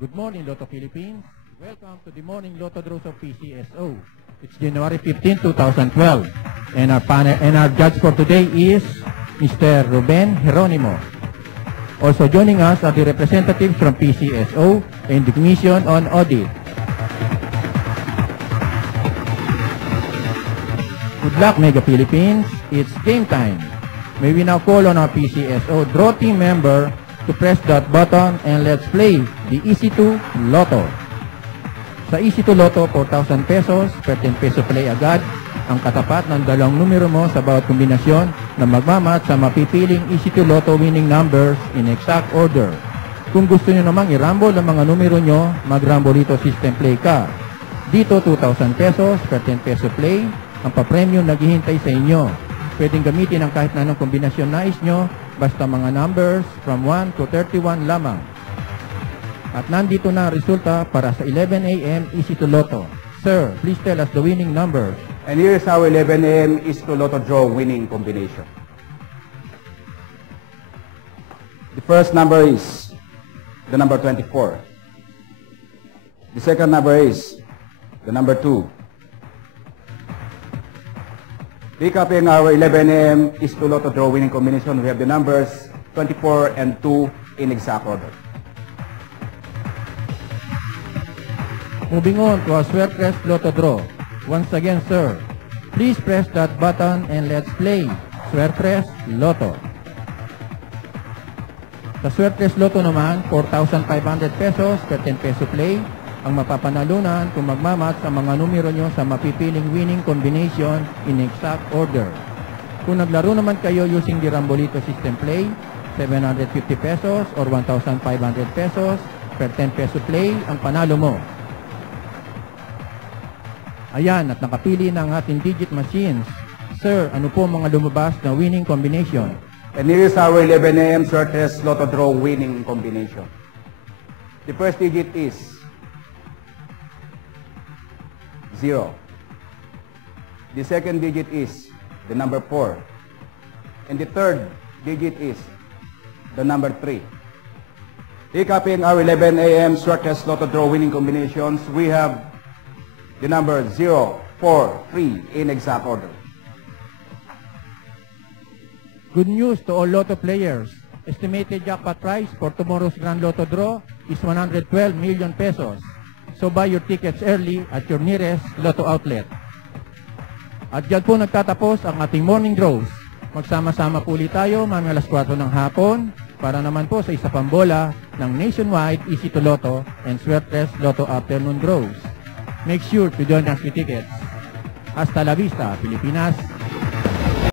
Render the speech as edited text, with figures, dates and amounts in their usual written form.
Good morning, Lotto Philippines. Welcome to the morning Lotto draws of PCSO. It's January 15, 2012. And our judge for today is Mr. Ruben Geronimo. Also joining us are the representatives from PCSO and the Commission on Audit. Good luck, Mega Philippines. It's game time. May we now call on our PCSO draw team member to press that button and let's play the Easy2 Lotto. Sa Easy2 Lotto, 4,000 pesos per 10 peso play agad ang katapat ng dalawang numero mo sa bawat kombinasyon na magmamatch sa mapipiling Easy2 Lotto winning numbers in exact order. Kung gusto nyo namang i-rumble ang mga numero nyo, mag-rumble dito system play ka. Dito, 2,000 pesos per 10 peso play ang pa-premium naghihintay sa inyo. Pwedeng gamitin ang kahit na anong kombinasyon nais nyo, basta mga numbers from 1 to 31 lamang. At nandito na ang resulta para sa 11 a.m. Easy2 Lotto. Sir, please tell us the winning numbers. And here is our 11 a.m. Easy2 Lotto draw winning combination. The first number is the number 24. The second number is the number 2. Recapping our 11 a.m. Easy2 Lotto draw winning combination, we have the numbers 24 and 2 in exact order. Moving on to our Swertres Lotto draw. Once again, sir, please press that button and let's play Swertres Lotto. Sa Swertres Lotto naman, 4,500 pesos per 10 peso play ang mapapanalunan kung magmamatch ang mga numero nyo sa mapipiling winning combination in exact order. Kung naglaro naman kayo using the Rambolito system play, 750 pesos or 1,500 pesos per 10 peso play ang panalo mo. Ayan, at nakapili na ang ating digit machines. Sir, ano po mga lumabas na winning combination? And here is our 11 a.m. Swertres Lotto draw winning combination. The first digit is 0. The second digit is the number 4. And the third digit is the number 3. Recapping our 11 a.m. Swertres Lotto draw winning combinations, we have the number 0, 4, 3 in exact order. Good news to all Lotto players. Estimated jackpot prize for tomorrow's Grand Lotto draw is 112 million pesos. So buy your tickets early at your nearest Lotto outlet. At dyan po nagtatapos ang ating morning draws. Magsama-sama po ulit tayo mamaya alas 4 ng hapon para naman po sa isa pang bola ng nationwide Easy2 Lotto and Swertres Lotto afternoon draws. Make sure to join us with tickets. Hasta la vista, Pilipinas!